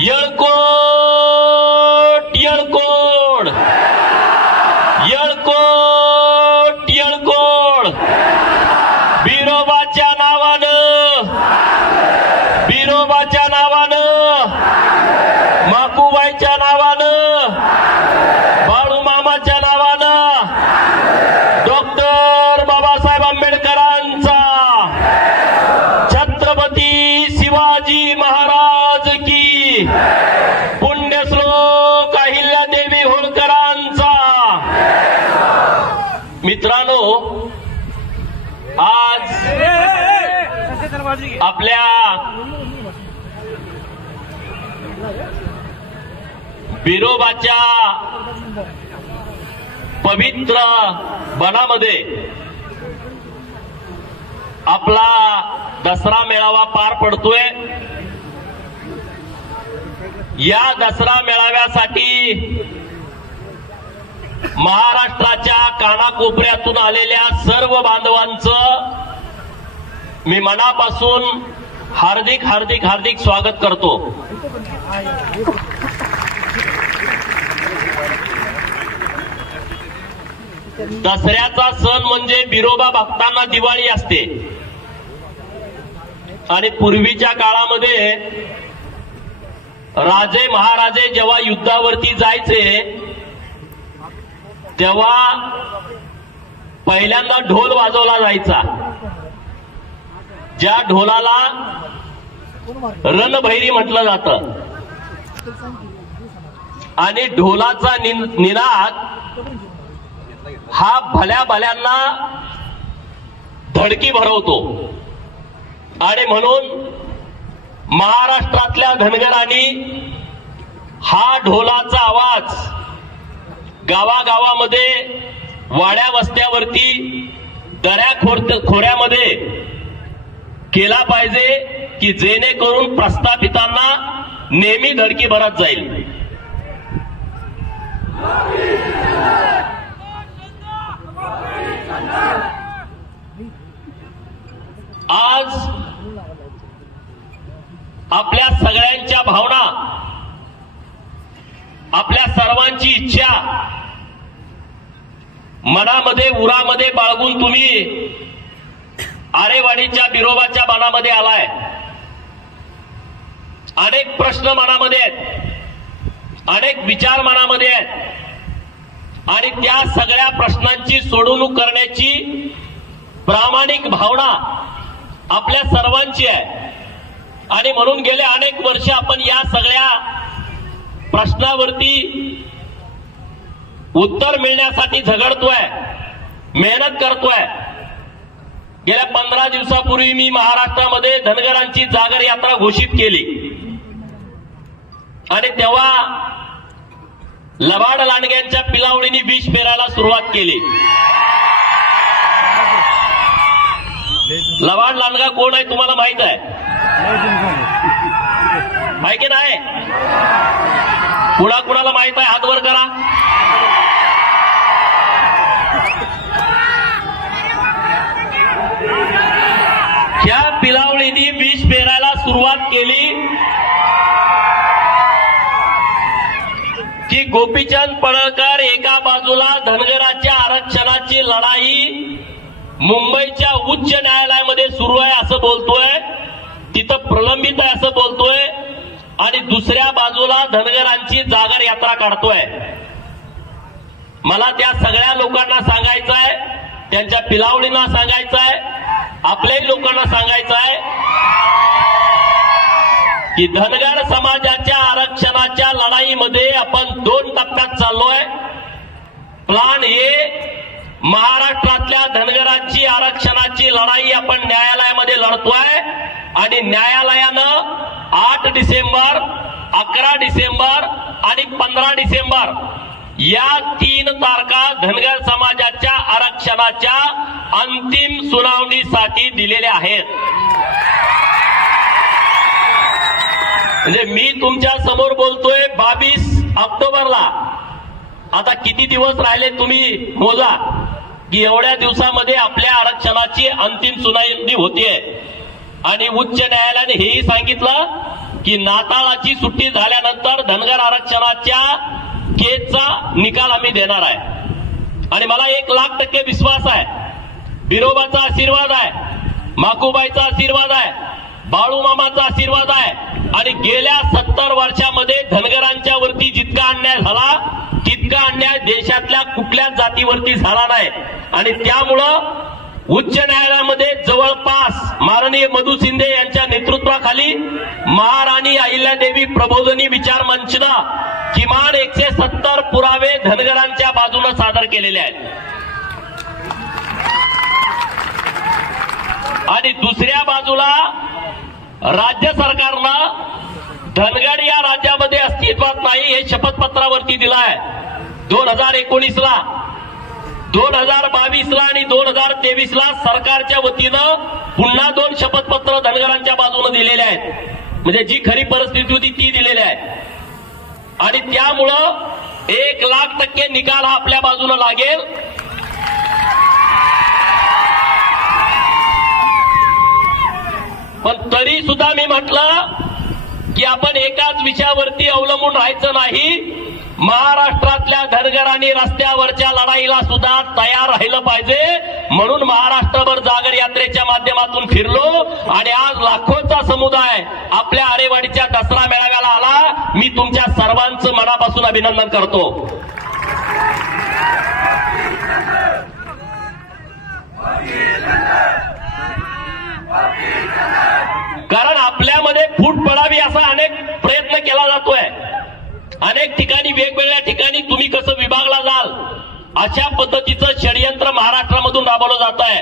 येळकोट येळकोट येळकोट येळकोट बिरोबाच्या नावानं बिरोबाच्या नावानं माकूबाईच्या नावानं बाळूमामाच्या नावानं डॉक्टर बाबासाहेब आंबेडकरांचा छत्रपती शिवाजी महाराज की पुण्यश्लोक अहिल्यादेवी होळकरांचा। मित्रांनो, आज आपल्या बिरोबाच्या पवित्र वनामध्ये आपला दसरा मेळावा पार पडतोय। या दसरा मेळाव्यासाठी महाराष्ट्राच्या कानाकोपऱ्यातून आलेल्या सर्व बांधवांचं मी मनापासून हार्दिक हार्दिक हार्दिक स्वागत करतो। दसऱ्याचा सण म्हणजे बिरोबा भक्तांना दिवाळी असते आणि पूर्वीच्या काळामध्ये राजे महाराजे जेव्हा युद्धावरती जायचे तेव्हा पहिल्यांदा ढोल वाजवला जायचा, ज्या ढोलाला रणभैरी म्हटलं जातं आणि ढोलाचा निनाद हा भल्या भल्यांना धडकी भरवतो आणि म्हणून महाराष्ट्रातल्या धनगरांनी हा ढोलाचा आवाज गावागावामध्ये वाड्या वस्त्यावरती दऱ्या खोऱ्यामध्ये केला पाहिजे की जेणेकरून प्रस्थापितांना नेहमी धडकी भरत जाईल। आज आपल्या सगळ्यांच्या भावना, आपल्या सर्वांची इच्छा मनामध्ये उरामध्ये बाळगून तुम्ही आरेवाडीच्या बिरोबाच्या वनामध्ये आलाय। अनेक प्रश्न मनामध्ये आहेत, अनेक विचार मनामध्ये आहेत आणि त्या सगळ्या प्रश्नांची सोडवणूक करण्याची प्रामाणिक भावना आपल्या सर्वांची आहे आणि म्हणून गेले अनेक वर्ष आपण या सगळ्या प्रश्नावरती उत्तर मिळण्यासाठी झगडतोय, मेहनत करतोय। गेल्या 15 दिवसापूर्वी मी महाराष्ट्रामध्ये धनगरांची जागर यात्रा घोषित केली आणि तेव्हा लबाड लांडग्यांच्या पिलावळींनी विष पेरायला सुरुवात केली। लबाड लांडगा कोण आहे तुम्हाला माहित आहे? आहे की नाही? कुणाला माहित आहे? हात वर करा। ह्या पिलावळींनी विष पेरायला सुरुवात केली की गोपीचंद पडळकर एका बाजूला धनगराच्या आरक्षणाची लढाई मुंबईच्या उच्च न्यायालयामध्ये सुरू आहे असं बोलतोय, तिथं प्रलंबित आहे असं बोलतोय आणि दुसऱ्या बाजूला धनगरांची जागर यात्रा काढतोय। मला त्या सगळ्या लोकांना सांगायचं आहे, त्यांच्या पिलावळींना सांगायचं आहे, आपल्याही लोकांना सांगायचं आहे की धनगर समाजाच्या आरक्षणाच्या लढाईमध्ये आपण 2 टप्प्यात चाललोय। प्लान ए, महाराष्ट्रातल्या धनगरांची आरक्षणाची लढाई आपण न्यायालयामध्ये लढतोय आणि न्यायालयानं 8 डिसेंबर, 11 डिसेंबर आणि 15 डिसेंबर या 3 तारखा धनगर समाजाच्या आरक्षणाच्या अंतिम सुनावणीसाठी दिलेल्या आहेत। म्हणजे मी तुमच्या समोर बोलतोय 22 ऑक्टोबरला, आता किती दिवस राहिले तुम्ही मोजा की एवढ्या दिवसामध्ये आपल्या आरक्षणाची अंतिम सुनावणी होतीये आणि उच्च न्यायालयाने हेही सांगितलं की नाताळाची सुट्टी झाल्यानंतर धनगर आरक्षणाच्या केसचा निकाल आम्ही देणार आहे आणि मला 1,00,000% विश्वास आहे. बिरोबाचा आशीर्वाद आहे, माकूबाईचा आशीर्वाद आहे, बाळूमामाचा आशीर्वाद आहे आणि गेल्या 70 वर्षामध्ये धनगरांच्या वरती जितका अन्याय झाला तितका अन्याय देशातल्या कुठल्याच जातीवरती झाला नाही. आणि त्यामुळं उच्च न्यायालयामध्ये जवळपास माननीय मधु शिंदे यांच्या नेतृत्वाखाली महाराणी अहिल्यादेवी प्रबोधिनी विचार मंचनं किमान 170 पुरावे धनगरांच्या बाजूने सादर केलेले आहेत. आणि दुसऱ्या बाजूला राज्य सरकारनं धनगर या राज्यामध्ये अस्तित्वात नाही हे शपथपत्रावरती दिलं आहे. 2019ला, 2022ला आणि 2023ला सरकारच्या वतीनं पुन्हा 2 शपथपत्र धनगरांच्या बाजूने दिलेले आहेत. म्हणजे जी खरी परिस्थिती होती ती दिलेली आहे. आणि त्यामुळं 1,00,000% निकाल हा आपल्या बाजूने लागेल. पण तरी सुद्धा मी म्हटलं की आपण एकाच विषयावरती अवलंबून राहायचं नाही. महाराष्ट्रातल्या धनगरांनी रस्त्यावरच्या लढाईला सुद्धा तयार राहिलं पाहिजे. म्हणून महाराष्ट्रभर जागर यात्रेच्या माध्यमातून फिरलो आणि आज लाखोचा समुदाय आपल्या आरेवाडीच्या दसरा मेळाव्याला आला. मी तुमच्या सर्वांचं मनापासून अभिनंदन करतो. कारण आपल्यामध्ये फूट पडावी असा अनेक प्रयत्न केला जातोय. अनेक ठिकाणी वेगवेगळ्या ठिकाणी तुम्ही कसं विभागला जाल अशा पद्धतीचं षडयंत्र महाराष्ट्रामधून राबवलं जात आहे.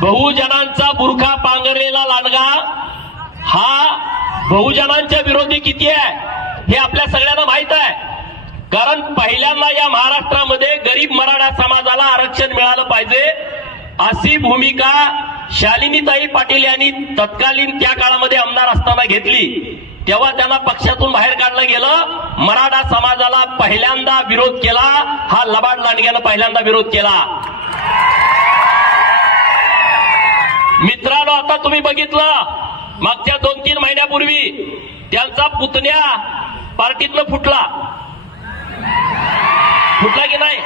बहुजनांचा बुरखा पांघरलेला लांडगा हा बहुजनांच्या विरोधी किती आहे हे आपल्या सगळ्यांना माहित आहे. कारण पहिल्यांदा या महाराष्ट्रामध्ये गरीब मराठा समाजाला आरक्षण मिळालं पाहिजे अशी भूमिका शालिनीताई पाटील यांनी तत्कालीन त्या काळामध्ये आमदार असताना घेतली. तेव्हा त्यांना पक्षातून बाहेर काढलं गेलं. मराठा समाजाला पहिल्यांदा विरोध केला हा लबाड लांडग्यानं पहिल्यांदा विरोध केला. मित्रांनो, आता तुम्ही बघितलं मागच्या 2-3 महिन्यापूर्वी त्यांचा पुतण्या पार्टीतनं फुटला की नाही.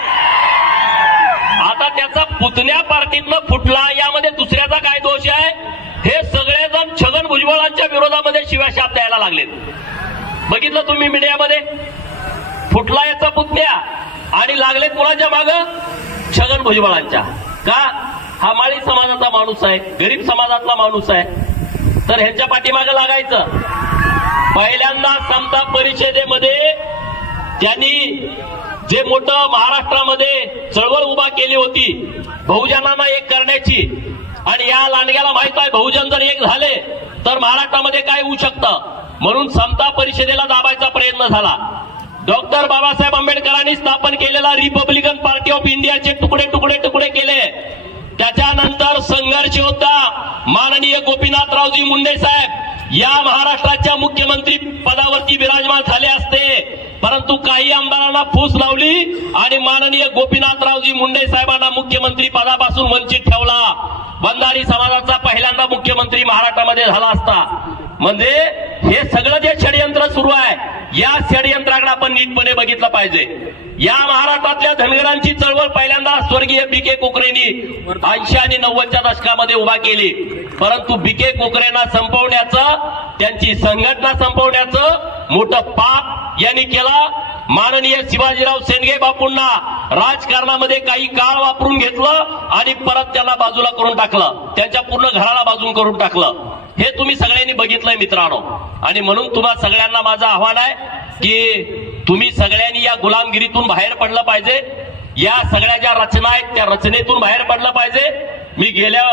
आता त्याचा पुतण्या पार्टीतनं फुटला, यामध्ये दुसऱ्याचा काय दोष आहे? हे सगळेजण छगन भुजबळांच्या विरोधामध्ये शिव्याशाप द्यायला लागलेत. बघितलं तुम्ही मीडियामध्ये. फुटला याचा पुतण्या आणि लागले कुणाच्या मागं? छगन भुजबळांच्या. का? हा माळी समाजाचा माणूस आहे, गरीब समाजातला माणूस आहे, तर ह्यांच्या पाठीमागं लागायचं. पहिल्यांदा समता परिषदेमध्ये त्यांनी जे मोठं महाराष्ट्रामध्ये चळवळ उभा केली होती बहुजनांना एक करण्याची, आणि या लांडग्याला माहित आहे बहुजन जर एक झाले तर महाराष्ट्रामध्ये काय होऊ शकतं, म्हणून समता परिषदेला दाबायचा प्रयत्न झाला. डॉक्टर बाबासाहेब आंबेडकरांनी स्थापन केलेला रिपब्लिकन पार्टी ऑफ इंडियाचे तुकडे तुकडे तुकडे केले. त्याच्यानंतर संघर्ष होता. माननीय गोपीनाथरावजी मुंडे साहेब या महाराष्ट्राच्या मुख्यमंत्री पदावरती विराजमान झाले असते, परंतु काही आमदारांना फूस लावली आणि माननीय गोपीनाथरावजी मुंडे साहेबांना मुख्यमंत्री पदापासून वंचित ठेवला. बंधारी समाजाचा पहिल्यांदा मुख्यमंत्री महाराष्ट्रामध्ये झाला असता. म्हणजे हे सगळं जे षडयंत्र सुरू आहे या षडयंत्राकडे आपण नीटपणे बघितलं पाहिजे. या महाराष्ट्रातल्या धनगरांची चळवळ पहिल्यांदा स्वर्गीय बी.के. कोकरेंनी 80 आणि 90च्या दशकामध्ये उभा केली. परंतु बी.के. कोकरेंना संपवण्याचं, त्यांची संघटना संपवण्याचं मोठं पाप यांनी केला. माननीय शिवाजीराव शेंडगे बापूंना राजकारणामध्ये काही काळ वापरून घेतलं आणि परत त्यांना बाजूला करून टाकलं, त्यांच्या पूर्ण घराला बाजून करून टाकलं. हे तुम्ही सगळ्यांनी बघितलंय मित्रांनो. आणि म्हणून तुम्हा सगळ्यांना माझं आव्हान आहे की तुम्ही सगळ्यांनी या गुलामगिरीतून बाहेर पडलं पाहिजे. या सगळ्या ज्या रचना आहेत त्या रचनेतून बाहेर पडलं पाहिजे. मी गेल्या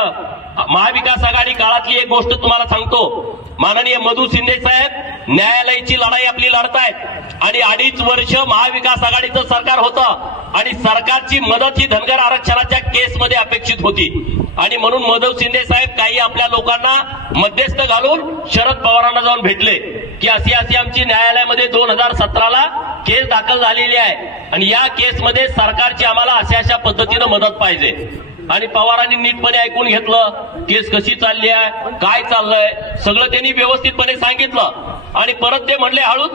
महाविकास आघाडी काळातली एक गोष्ट तुम्हाला सांगतो. माननीय मधु शिंदे साहेब न्यायालयाची लढाई आपली लढतायत आणि 2.5 वर्ष महाविकास आघाडीचं सरकार होतं आणि सरकारची मदत ही धनगर आरक्षणाच्या केसमध्ये अपेक्षित होती. आणि म्हणून मधु शिंदे साहेब काही आपल्या लोकांना मध्यस्थ घालून शरद पवारांना जाऊन भेटले की अशी अशी आमची न्यायालयामध्ये 2017ला केस दाखल झालेली आहे आणि या केसमध्ये सरकारची आम्हाला अशा पद्धतीनं मदत पाहिजे. आणि पवारांनी नीटपणे ऐकून घेतलं, केस कशी चालली आहे, काय चाललंय, सगळं त्यांनी व्यवस्थितपणे सांगितलं. आणि परत ते म्हणले हळूच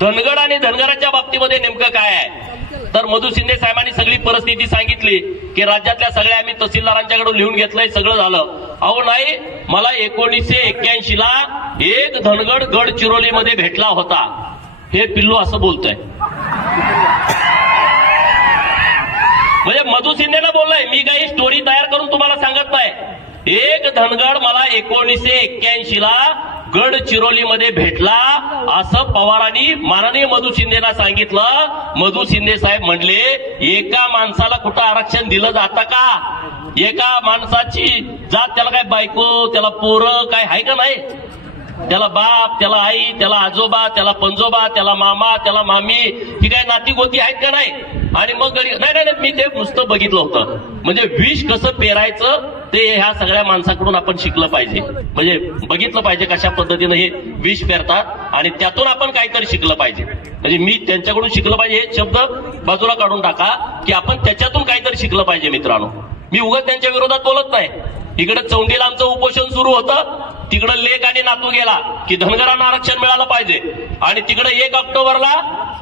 धनगड आणि धनगराच्या बाबतीमध्ये नेमकं काय आहे. तर मधू शिंदे साहेबांनी सगळी परिस्थिती सांगितली की राज्यातल्या सगळ्या आम्ही तहसीलदारांच्याकडून लिहून घेतलंय, सगळं झालं. अहो नाही, मला 1981 ला एक धनगड गडचिरोलीमध्ये भेटला होता. हे पिल्लू असं बोलतोय. म्हणजे मधू शिंदेनं बोललंय, मी काही स्टोरी तयार करून तुम्हाला सांगत नाही. एक धनगड मला 1981 ला गडचिरोलीमध्ये भेटला असं पवारांनी माननीय मधू शिंदेना सांगितलं. मधू शिंदे साहेब म्हणले एका माणसाला कुठं आरक्षण दिलं जातं का? एका माणसाची जात, त्याला काय बायको, त्याला पोरं काय आहे का नाही? त्याला बाप, त्याला आई, त्याला आजोबा, त्याला पंजोबा, त्याला मामा, त्याला मामी, ही काय नाती गोती आहेत का नाही? आणि मग नाही, मी ते नुसतं बघितलं होतं. म्हणजे विष कसं पेरायचं ते ह्या सगळ्या माणसाकडून आपण शिकलं पाहिजे. म्हणजे बघितलं पाहिजे कशा पद्धतीनं हे विष पेरतात आणि त्यातून आपण काहीतरी शिकलं पाहिजे. म्हणजे मी त्यांच्याकडून शिकलं पाहिजे हे शब्द बाजूला काढून टाका की आपण त्याच्यातून काहीतरी शिकलं पाहिजे. मित्रांनो, मी उगाच त्यांच्या विरोधात बोलत नाही. इकडे चौंडीला आमचं उपोषण सुरू होतं, तिकडं लेक आणि नातू गेला की धनगरांना आरक्षण मिळालं पाहिजे. आणि तिकडे 1 ऑक्टोबरला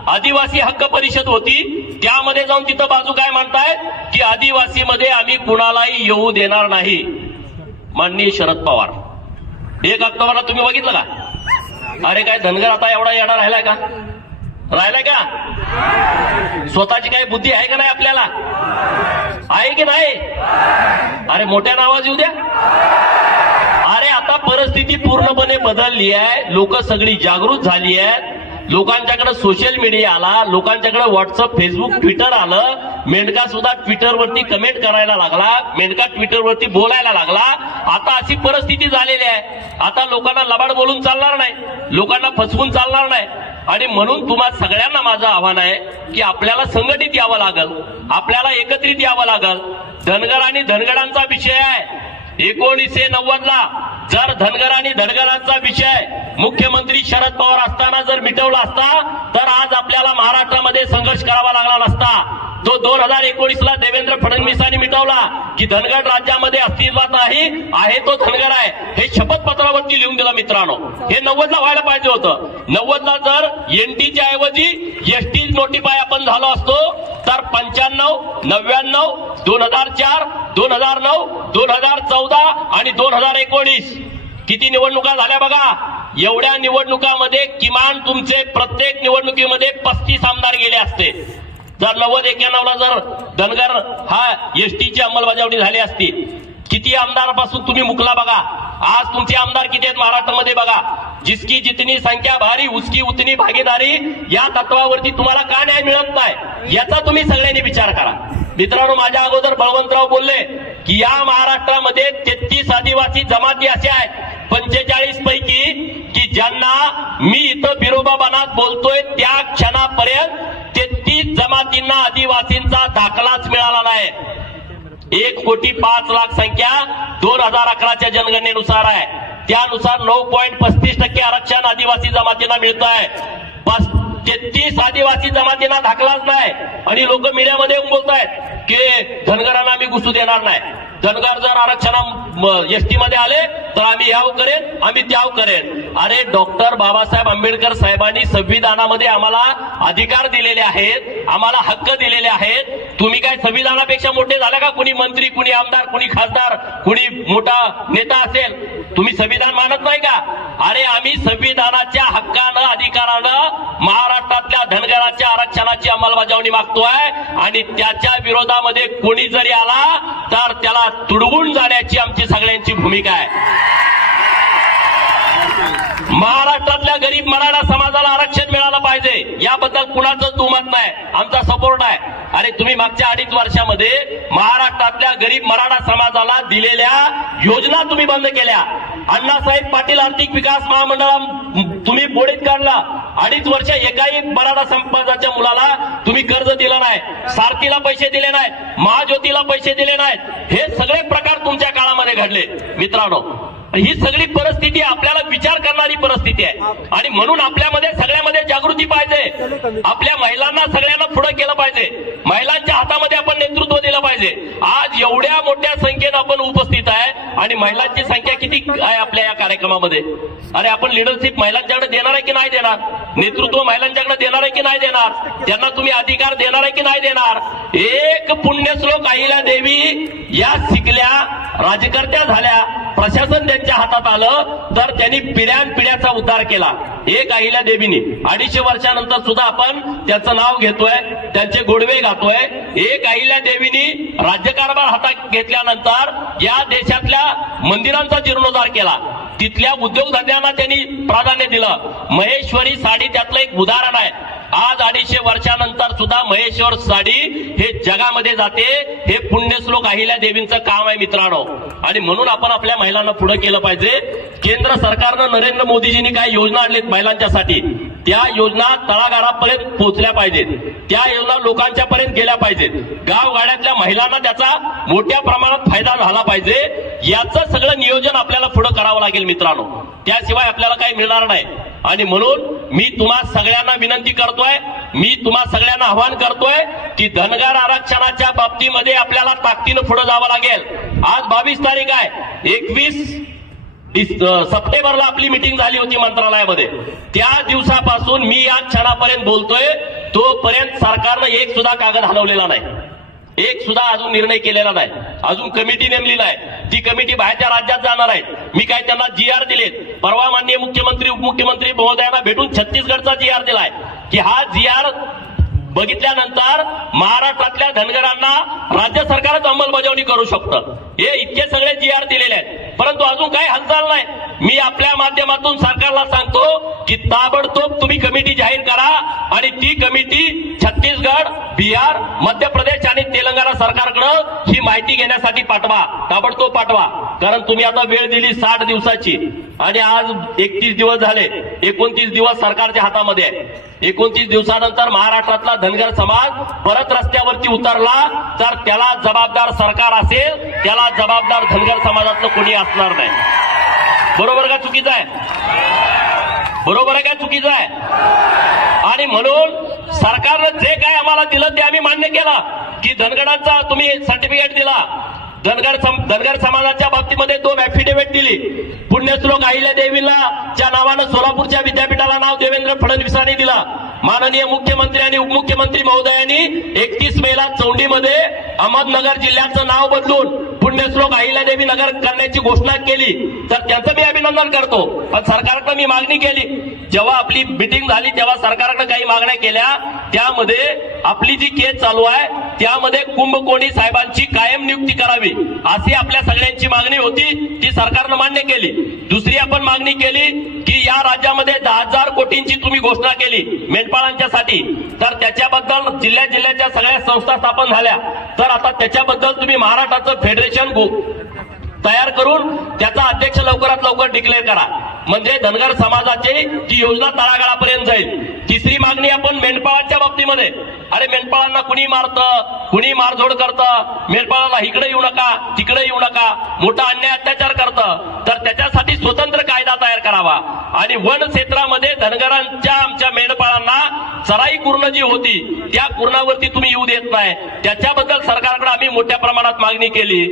आदिवासी हक्क परिषद होती, त्यामध्ये जाऊन तिथं बाजू काय म्हणतायत की आदिवासीमध्ये आम्ही कुणालाही येऊ देणार नाही. माननीय शरद पवार, 1 ऑक्टोबरला तुम्ही बघितलं का? अरे काय धनगर आता एवढा येणार राहिलाय का? राहिलाय का? स्वतःची काही बुद्धी आहे का नाही आपल्याला? आहे की नाही? अरे मोठ्यानं आवाज येऊ द्या. अरे आता परिस्थिती पूर्णपणे बदलली आहे. लोक सगळी जागृत झाली आहेत. लोकांच्याकडे सोशल मीडिया आला, लोकांच्याकडे व्हॉट्सअप, फेसबुक, ट्विटर आलं. मेंढका सुद्धा ट्विटरवरती कमेंट करायला लागला, मेंढका ट्विटरवरती बोलायला लागला. आता अशी परिस्थिती झालेली आहे. आता लोकांना लबाड बोलून चालणार नाही, लोकांना फसवून चालणार नाही. आणि म्हणून तुम्हा सगळ्यांना माझं आव्हान आहे की आपल्याला संघटित यावं लागल, आपल्याला एकत्रित यावं लागल. धनगर आणि धनगरांचा विषय आहे. 1990 ला जर धनगर आणि धनगरांचा विषय मुख्यमंत्री शरद पवार असताना जर मिटवला असता तर आज आपल्याला महाराष्ट्रामध्ये संघर्ष करावा लागला नसता. तो 2019 ला देवेंद्र फडणवीसांनी मिटवला की धनगर राज्यामध्ये अस्तित्वात आहे तो धनगर आहे, हे शपथपत्रावरती लिहून दिलं. मित्रांनो, हे 90 ला व्हायला पाहिजे होतं. 90 ला जर एनटीच्या ऐवजी एसटी नोटिफाय आपण झालो असतो तर 95, 99, 2004, 2009, 2014 आणि 2019 किती निवडणुका झाल्या बघा. एवढ्या निवडणुकामध्ये किमान तुमचे प्रत्येक निवडणुकीमध्ये 35 आमदार गेले असते. जर 90-91 ला जर धनगर हा एसटीची अंमलबजावणी झाली असती, किती आमदारापासून तुम्ही मुकला बघा. आज तुमचे आमदार किती आहेत महाराष्ट्रामध्ये बघा. जिसकी जितनी संख्या भारी उसकी उतनी भागीदारी, या तत्वावरती तुम्हाला का न्याय मिळत नाही याचा तुम्ही सगळ्यांनी विचार करा. मित्रांनो, माझ्या अगोदर बळवंतराव बोलले की या महाराष्ट्रामध्ये 33 आदिवासी जमाती अशा आहेत 45 पैकी की ज्यांना मी इथं बिरोबाबानात बोलतोय त्या क्षणापर्यंत 33 जमातींना आदिवासींचा दाखलाच मिळाला नाही. 1,05,00,000 संख्या 2011च्या जनगणनेनुसार आहे. त्यानुसार 9.35% आरक्षण आदिवासी जमातींना मिळत आहे. 33 आदिवासी जमातींना दाखलाच नाही. आणि लोक मीडियामध्ये येऊन बोलतायत की धनगरांना आम्ही घुसू देणार नाही. धनगर जर आरक्षण एसटी मध्ये आले तर आम्ही याव करेन, आम्ही त्याव करेन. अरे डॉक्टर बाबासाहेब आंबेडकर साहेबांनी संविधानामध्ये आम्हाला अधिकार दिलेले आहेत, आम्हाला हक्क दिलेले आहेत. तुम्ही काय संविधानापेक्षा मोठे झाले का? कुणी मंत्री, कुणी आमदार, कुणी खासदार, कुणी मोठा नेता असेल, तुम्ही संविधान मानत नाही का? अरे आम्ही संविधानाच्या हक्कानं, अधिकारानं महाराष्ट्रातल्या धनगराच्या आरक्षणाची अंमलबजावणी मागतोय. आणि त्याच्या विरोधामध्ये कोणी जरी आला तर त्याला तुडवून जाण्याची आमची सगळ्यांची भूमिका आहे. महाराष्ट्रातल्या गरीब मराठा समाजाला आरक्षण मिळालं पाहिजे, याबद्दल कुणाचंच दुमत नाही, आमचा सपोर्ट आहे. अरे तुम्ही मागच्या 2.5 वर्षामध्ये महाराष्ट्रातल्या गरीब मराठा समाजाला दिलेल्या योजना तुम्ही बंद केल्या. अण्णासाहेब पाटील आर्थिक विकास महामंडळा तुम्ही बोडीत काढला. 2.5 वर्ष एकाही मराठा समाजाच्या मुलाला तुम्ही कर्ज दिलं नाही, सारथीला पैसे दिले नाहीत, महाज्योतीला पैसे दिले नाहीत. हे सगळे प्रकार तुमच्या काळामध्ये घडले. मित्रांनो, ही सगळी परिस्थिती आपल्याला विचार करणारी परिस्थिती आहे आणि म्हणून आपल्यामध्ये सगळ्यामध्ये जागृती पाहिजे. आपल्या महिलांना सगळ्यांना पुढे केलं पाहिजे. महिलांच्या हातामध्ये आपण नेतृत्व दिलं पाहिजे. आज एवढ्या मोठ्या संख्येनं आपण उपस्थित आहे आणि महिलांची संख्या किती आहे आपल्या या कार्यक्रमामध्ये? अरे आपण लिडरशिप महिलांच्याकडे देणार आहे की नाही देणार? नेतृत्व महिलांच्याकडे देणार आहे की नाही देणार? त्यांना तुम्ही अधिकार देणार आहे की नाही देणार? एक पुण्यश्लोक अहिल्यादेवी या शिकल्या, राजकर्त्या झाल्या, प्रशासन त्यांच्या हातात आलं तर त्यांनी पिढ्यानपिढ्याचा उद्धार केला. एक अहिल्यादेवीनी 250 वर्षानंतर सुद्धा आपण त्याचं नाव घेतोय, त्यांचे गोडवे गातोय. एक अहिल्यादेवीनी राज्यकारभार हातात घेतल्यानंतर या देशातल्या मंदिरांचा जीर्णोद्धार केला. तिथल्या उद्योगधंद्यांना त्यांनी प्राधान्य दिलं. महेश्वरी साडी त्यातलं एक उदाहरण आहे. आज 250 वर्षानंतर सुद्धा महेश्वर साडी हे जगामध्ये जाते. हे पुण्यश्लोक अहिल्यादेवींचं काम आहे मित्रांनो. आणि म्हणून आपण आपल्या महिलांना पुढे केलं पाहिजे. केंद्र सरकारनं नरेंद्र मोदीजींनी काही योजना आणलीत महिलांच्यासाठी, त्या योजना तळागाळापर्यंत पोहोचल्या पाहिजेत. त्या योजना लोकांच्या पर्यंत गेल्या पाहिजेत. गावगाड्यातल्या महिलांना त्याचा मोठ्या प्रमाणात फायदा झाला पाहिजे. याचं सगळं नियोजन आपल्याला पुढे करावं लागेल मित्रांनो. त्याशिवाय आपल्याला काही मिळणार नाही. आणि म्हणून मी तुम्हा सगळ्यांना विनंती करतोय, मी तुम्हा सगळ्यांना आवाहन करतोय की धनगर आरक्षणाच्या बाबतीमध्ये आपल्याला ताकदीनं पुढे जावं लागेल. आज 22 तारीख आहे. 21 सप्टेंबरला आपली मिटिंग झाली होती मंत्रालयामध्ये. त्या दिवसापासून मी या क्षणापर्यंत बोलतोय, तोपर्यंत सरकारनं एक सुद्धा कागद हलवलेला नाही, एक सुद्धा अजून निर्णय केलेला नाही. अजून कमिटी नेमलेला आहे. ती कमिटी बाहेरच्या राज्यात जाणार आहे. मी काय त्यांना GR दिलेत. परवा माननीय मुख्यमंत्री उपमुख्यमंत्री महोदयांना भेटून छत्तीसगडचा GR दिलाय की हा GR बघितल्यानंतर महाराष्ट्रातल्या धनगरांना राज्य सरकारच अंमलबजावणी करू शकतं. हे इतके सगळे GR दिलेले आहेत, परंतु अजून काही हालचाल नाही. मी आपल्या माध्यमातून सरकारला सांगतो की ताबडतोब तुम्ही कमिटी जाहीर करा आणि ती कमिटी छत्तीसगड, बिहार, मध्य प्रदेश आणि तेलंगणा सरकारकडे ही माहिती घेण्यासाठी पाठवा, ताबडतोब पाठवा. कारण तुम्ही आता वेळ दिली 60 दिवसाची आणि आज 31 दिवस झाले. 29 दिवस सरकारच्या हातामध्ये आहे. 29 दिवसानंतर महाराष्ट्रातला धनगर समाज परत रस्त्यावरती उतरला तर त्याला जबाबदार सरकार असेल, त्याला जबाबदार धनगर समाजातलं कोणी असणार नाही. बरोबर का चुकीचं आहे? बरोबर आहे का चुकीचं आहे? आणि म्हणून सरकारनं जे काय आम्हाला दिलं ते आम्ही मान्य केलं की धनगरांचा तुम्ही सर्टिफिकेट दिला. धनगर समाजाच्या बाबतीमध्ये 2 ऍफिडेव्हिट दिली. पुण्यश्लोक अहिल्यादेवीला च्या नावानं सोलापूरच्या विद्यापीठाला नाव देवेंद्र फडणवीसांनी दिला. माननीय मुख्यमंत्री आणि उपमुख्यमंत्री महोदयांनी 31 मेला चौंडीमध्ये अहमदनगर जिल्ह्याचं नाव बदलून पुण्यश्लोक अहिल्यादेवी नगर करण्याची घोषणा केली. तर त्यांचं मी अभिनंदन करतो. पण सरकारकडे मी मागणी केली. जेव्हा आपली मिटिंग झाली तेव्हा सरकारकडे काही मागण्या केल्या. त्यामध्ये आपली जी केस चालू आहे त्यामध्ये कुंभकोणी साहेबांची कायम नियुक्ती करावी अशी आपल्या सगळ्यांची मागणी होती. ती सरकारनं मान्य केली. दुसरी आपण मागणी केली की या राज्यामध्ये 10,000 कोटींची तुम्ही घोषणा केली मेंढपाळांच्यासाठी, तर त्याच्याबद्दल जिल्ह्याच्या सगळ्या संस्था स्थापन झाल्या. तर आता त्याच्याबद्दल तुम्ही महाराष्ट्राचं फेडरेशन तयार करून त्याचा अध्यक्ष लवकरात लवकर डिक्लेअर करा, म्हणजे धनगर समाजाची ती योजना तळागाळापर्यंत जाईल. तिसरी मागणी आपण मेंढपाळांच्या बाबतीमध्ये, अरे मेंढपाळांना कुणी मारतं, कुणी मारझोड करतं, मेंढपाळाला इकडे येऊ नका तिकडे येऊ नका, मोठा अन्याय अत्याचार करतं, तर त्याच्यासाठी स्वतंत्र कायदा तयार करावा. आणि वन क्षेत्रामध्ये धनगरांच्या आमच्या मेंढपाळांना चराई कुर्ण जी होती त्या कुर्णावरती तुम्ही येऊ देत नाही, त्याच्याबद्दल सरकारकडे आम्ही मोठ्या प्रमाणात मागणी केली.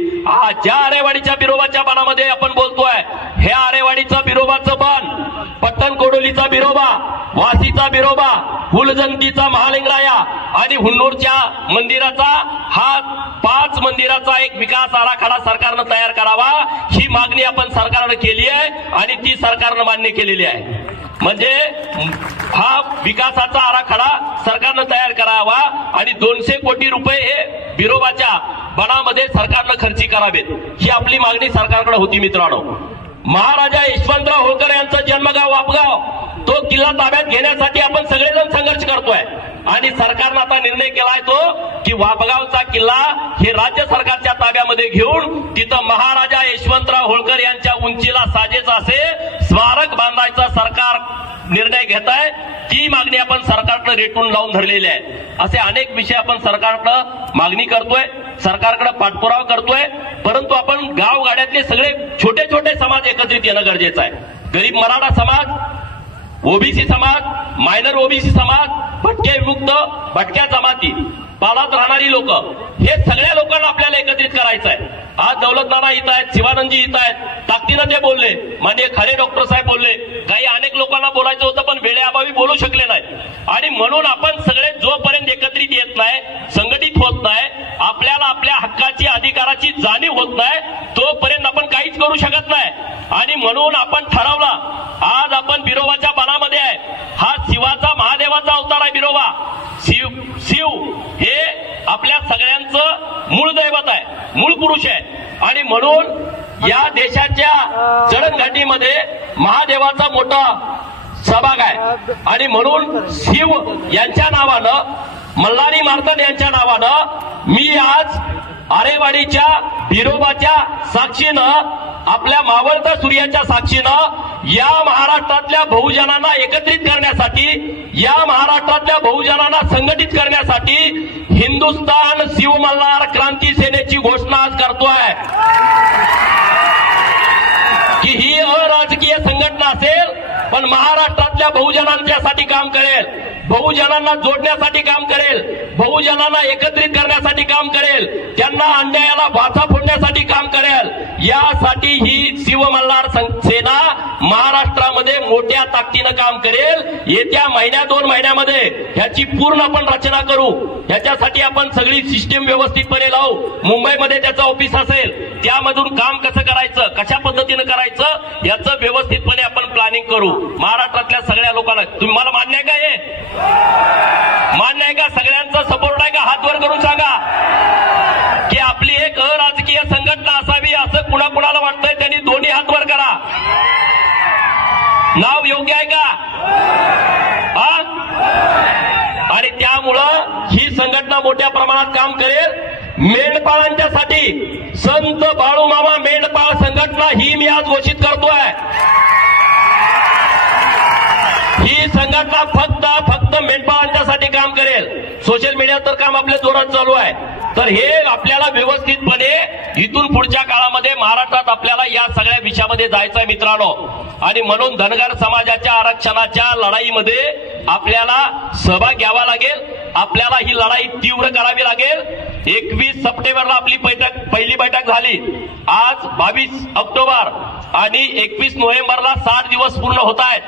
ज्या आरेवाडीच्या बिरोबाच्या बनामध्ये आपण बोलतोय, ह्या आरेवाडीचं बिरोबाचं बन, पट्टण कोडोलीचा बिरोबा, वासीचा बिरोबा, फुलजंतीचा महालिंगराया आणि हुन्नूरच्या मंदिराचा हा 5 मंदिराचा एक विकास आराखडा सरकारनं तयार करावा, ही मागणी आपण सरकारने केली आहे आणि ती सरकारनं मान्य केलेली आहे. म्हणजे हा विकासाचा आराखडा सरकारनं तयार करावा आणि 200 कोटी रुपये हे बिरोबाच्या बनामध्ये सरकारनं खर्ची करावेत, ही आपली मागणी सरकारकडे होती. मित्रांनो, महाराजा यशवंतराव होळकर यांचं जन्मगाव वापगाव, तो किल्ला ताब्यात घेण्यासाठी आपण सगळेजण संघर्ष करतोय आणि सरकारनं आता निर्णय केलाय तो की वापगावचा किल्ला हे राज्य सरकारच्या ताब्यामध्ये घेऊन तिथं महाराजा यशवंतराव होळकर यांच्या उंचीला साजेच असे स्मारक बांधायचा सरकार निर्णय घेत आहे. ती मागणी आपण सरकारकडे रेटून लावून धरलेली आहे. असे अनेक विषय आपण सरकारकडे मागणी करतोय. सरकारकडे पाठपुरावा करतोय, परंतु आपण गावगाड्यातले सगळे छोटे छोटे समाज एकत्रित येणं गरजेचं आहे. गरीब मराठा समाज, ओबीसी समाज, मायनर ओबीसी समाज, भटक्या विमुक्त, भटक्या जमाती, पालात राहणारी लोक, हे सगळ्या लोकांना आपल्याला एकत्रित करायचं आहे. आज दौलत नाना इथं आहेत, शिवानंदजी इथं आहेत, ताकदीनं ते बोलले, माननीय खारे डॉक्टर साहेब बोलले, काही अनेक लोकांना बोलायचं होतं पण वेळेअभावी बोलू शकले नाही. आणि म्हणून आपण सगळे जोपर्यंत एकत्रित येत नाही, संघटित होत नाही, आपल्याला आपल्या हक्काची अधिकाराची जाणीव होत नाही, तोपर्यंत आपण काहीच करू शकत नाही. आणि म्हणून आपण ठरवलं, आज आपण बिरोबाच्या बनामध्ये आहे. हा शिवाचा महादेवाचा अवतार आहे बिरोबा. शिव हे आपल्या सगळ्यांचं मूळ दैवत आहे, मूळ पुरुष आहे. आणि म्हणून या देशाच्या जडणघडणीमध्ये महादेवाचा मोठा सहभाग आहे. आणि म्हणून शिव यांच्या नावानं, मल्हारी मार्तंड यांच्या नावानं मी आज आरेवाडीच्या बिरोबाच्या साक्षीनं, आपल्या मावळता सूर्याच्या साक्षीनं या महाराष्ट्रातल्या बहुजनांना एकत्रित करण्यासाठी, या महाराष्ट्रातल्या बहुजनांना संघटित करण्यासाठी हिंदुस्थान शिव मल्हार क्रांती सेनेची घोषणा आज करतोय की ही अराजकीय संघटना असेल पण महाराष्ट्रातल्या बहुजनांच्यासाठी काम करेल, बहुजनांना जोडण्यासाठी काम करेल, बहुजनांना एकत्रित करण्यासाठी काम करेल, त्यांना अन्यायाला भाचा फोडण्यासाठी काम करेल. यासाठी ही शिव मल्हार सेना महाराष्ट्रामध्ये मोठ्या ताकदीनं काम करेल. येत्या महिन्या 2 महिन्यामध्ये ह्याची पूर्ण आपण रचना करू. ह्याच्यासाठी आपण सगळी सिस्टीम व्यवस्थितपणे लावू. मुंबईमध्ये त्याचं ऑफिस असेल, त्यामधून काम कसं करायचं, कशा पद्धतीनं करायचं, याचं व्यवस्थितपणे आपण प्लॅनिंग करू. महाराष्ट्रातल्या सगळ्या लोकांना, तुम्हाला मान्य आहे का हे? मान्य आहे का? सगळ्यांचा सपोर्ट आहे का? हात वर करून सांगा की आपली एक अराजकीय संघटना असावी असं कुणाकुणाला वाटतंय त्यांनी दोन्ही हात वर करा. नाव योग्य आहे का? आणि त्यामुळं ही संघटना मोठ्या प्रमाणात काम करेल. मेंढपाळांच्यासाठी संत बाळूमामा मेंढपाळ संघटना ही मी आज घोषित करतोय. ही संघटना फक्त मेंढपाळांच्यासाठी काम करेल. सोशल मीडिया तर काम आपल्या जोरात चालू आहे. तर हे आपल्याला व्यवस्थितपणे इथून पुढच्या काळामध्ये महाराष्ट्रात आपल्याला या सगळ्या विषयामध्ये जायचं आहे मित्रांनो. आणि म्हणून धनगर समाजाच्या आरक्षणाच्या लढाईमध्ये आपल्याला सहभाग घ्यावा लागेल. आपल्याला ही लढाई तीव्र करावी लागेल. 21 सप्टेंबरला आपली पहिली बैठक झाली. आज 22 ऑक्टोबर आणि 21 नोव्हेंबरला 60 दिवस पूर्ण होत आहेत.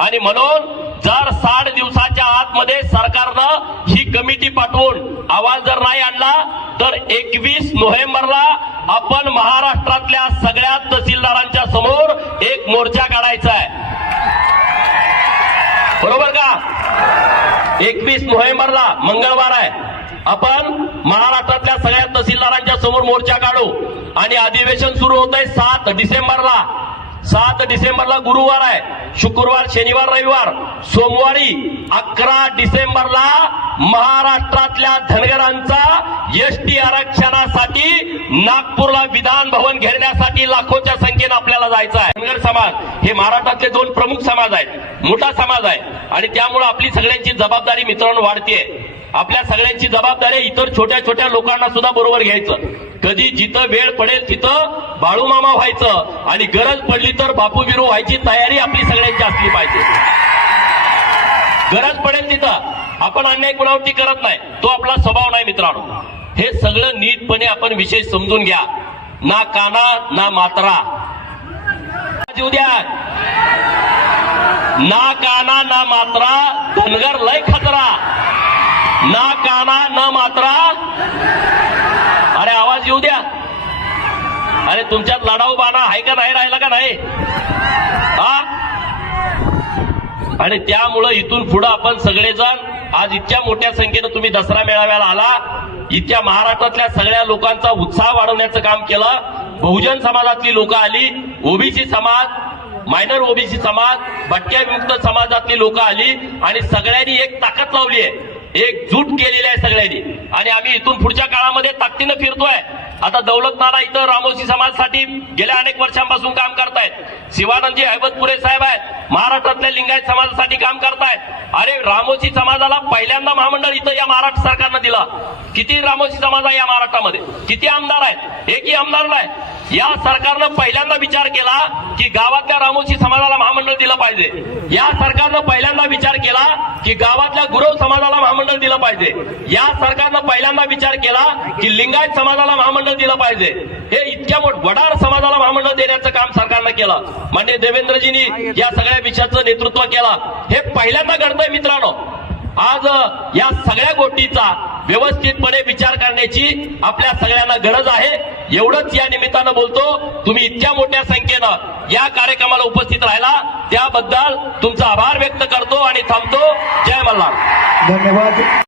आणि म्हणून जर 60 दिवसाच्या आतमध्ये सरकारनं ही कमिटी पाठवून आवाज जर नाही आणला तर 21 नोव्हेंबरला आपण महाराष्ट्रातल्या सगळ्या तहसीलदारांच्या समोर एक मोर्चा काढायचा आहे. बरोबर का? 21 नोव्हेंबरला मंगळवार आहे. आपण महाराष्ट्रातल्या सगळ्या तहसीलदारांच्या समोर मोर्चा काढू. आणि अधिवेशन सुरू होत आहे 7 डिसेंबरला. 7 डिसेंबरला गुरुवार आहे. शुक्रवार, शनिवार, रविवार, सोमवारी 11 डिसेंबरला महाराष्ट्रातल्या धनगरांचा एसटी आरक्षणासाठी नागपूरला विधान भवन घेरण्यासाठी लाखोच्या संख्येनं आपल्याला जायचं आहे. धनगर समाज हे महाराष्ट्रातले 2 प्रमुख समाज आहेत, मोठा समाज आहे. आणि त्यामुळे आपली सगळ्यांची जबाबदारी मित्रांनो वाढतेय. आपल्या सगळ्यांची जबाबदारी इतर छोट्या छोट्या लोकांना सुद्धा बरोबर घ्यायचं. कधी जिथं वेळ पडेल तिथं बाळूमामा व्हायचं आणि गरज पडली तर बापू बिरू व्हायची तयारी आपली सगळ्यांची असली पाहिजे. गरज पडेल तिथं आपण अन्याय कुणावरती करत नाही, तो आपला स्वभाव नाही मित्रांनो. हे सगळं नीटपणे आपण विषय समजून घ्या. ना काना ना मात्रा, जीव द्या. ना काना ना मात्रा, धनगर लय खतरा. ना काना न मात्रा. अरे आवाज येऊ द्या. अरे तुमच्यात लढाऊ बाणा आहे का नाही, राहिला का नाही? आणि त्यामुळं इथून पुढे आपण सगळेजण आज इतक्या मोठ्या संख्येनं तुम्ही दसरा मेळाव्याला आला. इतक्या महाराष्ट्रातल्या सगळ्या लोकांचा उत्साह वाढवण्याचं काम केलं. बहुजन समाजातली लोक आली, ओबीसी समाज, मायनर ओबीसी समाज, भटक्या विमुक्त समाजातली लोक आली आणि सगळ्यांनी एक ताकद लावली आहे, एकजूट केलेली आहे सगळ्यांनी. आणि आम्ही इथून पुढच्या काळामध्ये ताकदीनं फिरतोय. आता दौलत नाना इथं रामोशी समाजासाठी गेल्या अनेक वर्षांपासून काम करतायत. शिवानंदजी हैबतपुरे साहेब आहेत, महाराष्ट्रातल्या लिंगायत समाजासाठी काम करतायत. अरे रामोशी समाजाला पहिल्यांदा महामंडळ इथं या महाराष्ट्र सरकारनं दिला. किती रामोशी समाज आहे या महाराष्ट्रामध्ये? किती आमदार आहेत? एकही आमदार नाही. या सरकारनं पहिल्यांदा विचार केला की गावातल्या रामोशी समाजाला महामंडळ दिलं पाहिजे. या सरकारनं पहिल्यांदा विचार केला की गावातल्या गुरव समाजाला महामंडळ दिलं पाहिजे. या सरकारनं पहिल्यांदा विचार केला की लिंगायत समाजाला महामंडळ दिलं पाहिजे. हे इतक्या वडार समाजाला महामंडळ देण्याचं काम सरकारनं केलं. माननीय देवेंद्रजींनी या सगळ्या विषयाचं नेतृत्व केलं. हे पहिल्यांदा घडतंय मित्रांनो. आज या सगळ्या गोष्टीचा व्यवस्थितपणे विचार करण्याची आपल्या सगळ्यांना गरज आहे. एवढंच या निमित्तानं बोलतो. तुम्ही इतक्या मोठ्या संख्येनं या कार्यक्रमाला उपस्थित राहिला त्याबद्दल तुमचा आभार व्यक्त करतो आणि थांबतो. जय मल्हार. धन्यवाद.